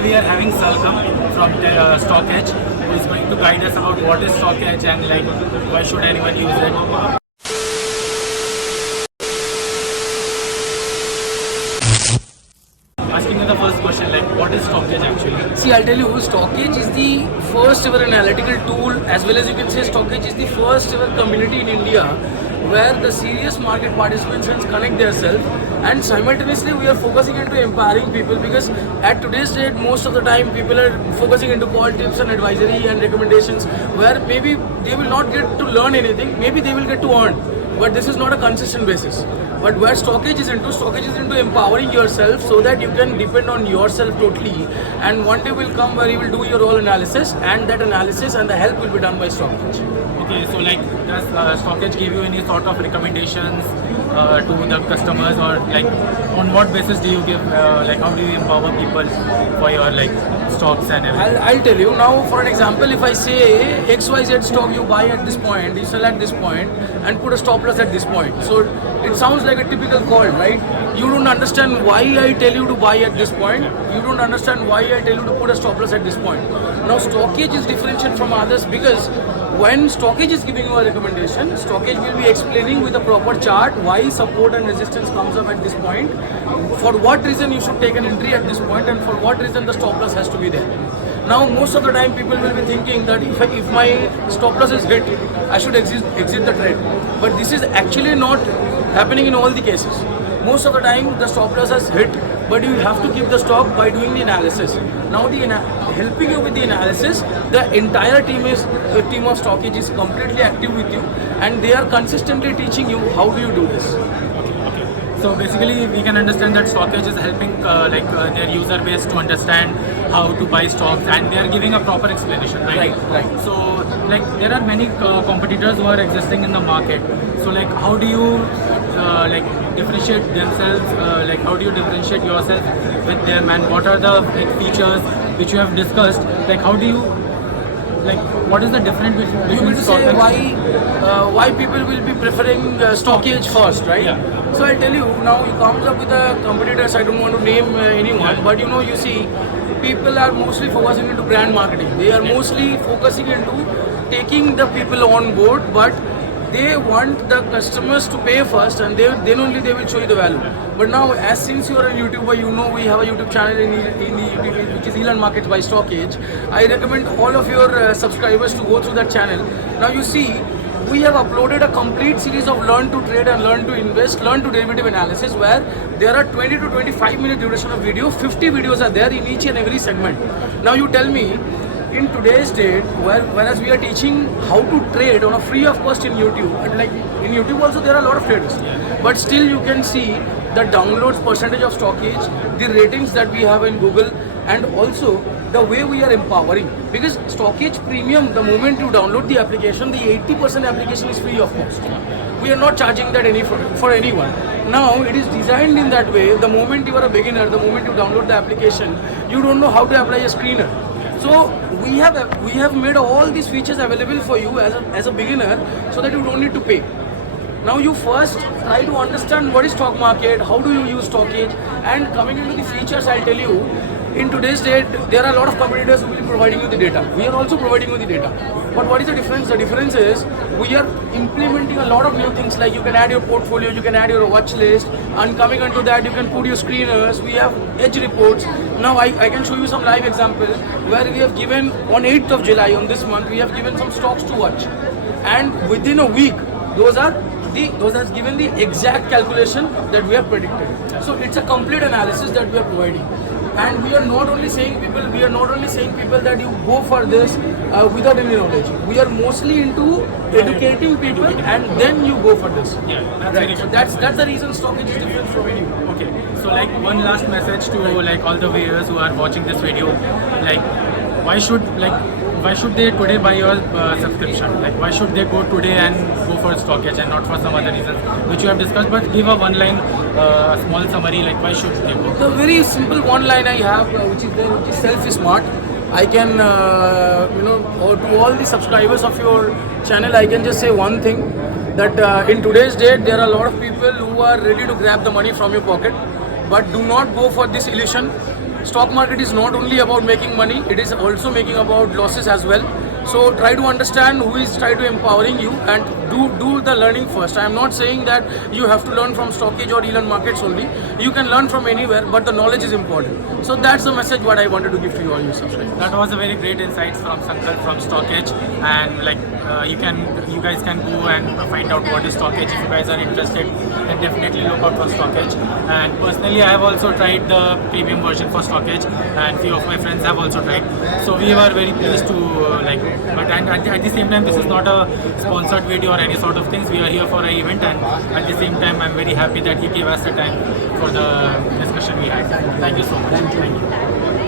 today we are having Salkam from Stockedge, who is going to guide us about what is Stockedge and like why should anyone use it. Asking you the first question, like what is Stockedge actually? See, I'll tell you, Stockedge is the first ever analytical tool, as well as you can say Stockedge is the first ever community in India where the serious market participants can connect themselves, and simultaneously we are focusing into empowering people, because at today's date most of the time people are focusing into call tips and advisory and recommendations where maybe they will not get to learn anything, maybe they will get to earn, but this is not a consistent basis. But where Stockedge is into empowering yourself so that you can depend on yourself totally, and one day will come where you will do your own analysis, and that analysis and the help will be done by Stockedge. Okay, so like does Stockedge give you any sort of recommendations to the customers, or like on what basis do you give, like how do you empower people for your like stocks and everything? I'll tell you now. For an example, if I say XYZ stock you buy at this point, you sell at this point, and put a stop loss at this point. So it sounds like a typical call, right? You don't understand why I tell you to buy at this point. You don't understand why I tell you to put a stop loss at this point. Now Stockedge is differential from others because when Stockedge is giving you a recommendation, Stockedge will be explaining with a proper chart why support and resistance comes up at this point, for what reason you should take an entry at this point, and for what reason the stop loss has to be there. Now most of the time people will be thinking that if my stop loss is hit, I should exit the trade. But this is actually not happening in all the cases. Most of the time the stop loss is hit, but you have to keep the stock by doing the analysis. Now helping you with the analysis, the entire team of Stockedge is completely active with you, and they are consistently teaching you how do you do this. So basically, we can understand that Stockedge is helping their user base to understand how to buy stocks, and they are giving a proper explanation, right? Right. So like there are many competitors who are existing in the market. So like how do you differentiate themselves? Like how do you differentiate yourself with them, and what are the features which you have discussed? Like how do you what is the difference between You will say why people will be preferring Stockedge first, right? Yeah. So I'll tell you now. He comes up with a competitors. I don't want to name anyone, but you see, people are mostly focusing into brand marketing. They are mostly focusing into taking the people on board, but they want the customers to pay first, and then only they will show you the value. But now, since you are a YouTuber, we have a YouTube channel in the YouTube, which is Elon Markets by Stockedge. I recommend all of your subscribers to go through that channel. Now you see, we have uploaded a complete series of learn to trade and learn to invest, learn to derivative analysis, where there are 20 to 25 minute duration of video. 50 videos are there in each and every segment. Now you tell me, in today's date, whereas we are teaching how to trade on a free of cost in YouTube, and like in YouTube also there are a lot of traders, but still you can see the downloads percentage of Stockedge, the ratings that we have in Google, and also the way we are empowering. Because Stockedge Premium, the moment you download the application, the 80% application is free of cost. We are not charging that for anyone. Now it is designed in that way. The moment you are a beginner, the moment you download the application, you don't know how to apply a screener. So we have made all these features available for you as a beginner, so that you don't need to pay. Now you first try to understand what is stock market, how do you use Stockedge, and coming into the features, I'll tell you, in today's date, there are a lot of competitors who will be providing you the data. We are also providing you the data. But what is the difference? The difference is we are implementing a lot of new things, like you can add your portfolio, you can add your watch list, and coming onto that, you can put your screeners. We have edge reports. Now I can show you some live examples where we have given on 8th of July, on this month, we have given some stocks to watch. And within a week, those are given the exact calculation that we have predicted. So it's a complete analysis that we are providing. And we are not only saying people that you go for this without any knowledge. We are mostly into educating people, and then you go for this. Yeah, that's right. very So good. that's the reason Stockedge is different from anyone. Okay, so like one last message to like all the viewers who are watching this video, like why should they today buy your subscription? Like why should they go today and go for Stockedge and not for some other reasons which you have discussed? But give a one-line small summary, like why should they go? The very simple one line I have, which is self-smart. I can, or to all the subscribers of your channel, I can just say one thing, that in today's date, there are a lot of people who are ready to grab the money from your pocket, but do not go for this illusion. stock market is not only about making money, it is also making about losses as well. So try to understand who is trying to empowering you, and do the learning first. I am not saying that you have to learn from Stockedge or Elon Markets only. You can learn from anywhere, but the knowledge is important. So that's the message what I wanted to give to you all you subscribers. That was a very great insights from Sankalp from Stockedge, and like you guys can go and find out what is Stockedge. If you guys are interested, then definitely look out for Stockedge. And personally, I have also tried the premium version for Stockedge, and few of my friends have also tried. So we were very pleased to but at the same time, this is not a sponsored video or any sort of things. We are here for an event, and at the same time, I'm very happy that he gave us the time for the discussion we had. Thank you so much. Thank you.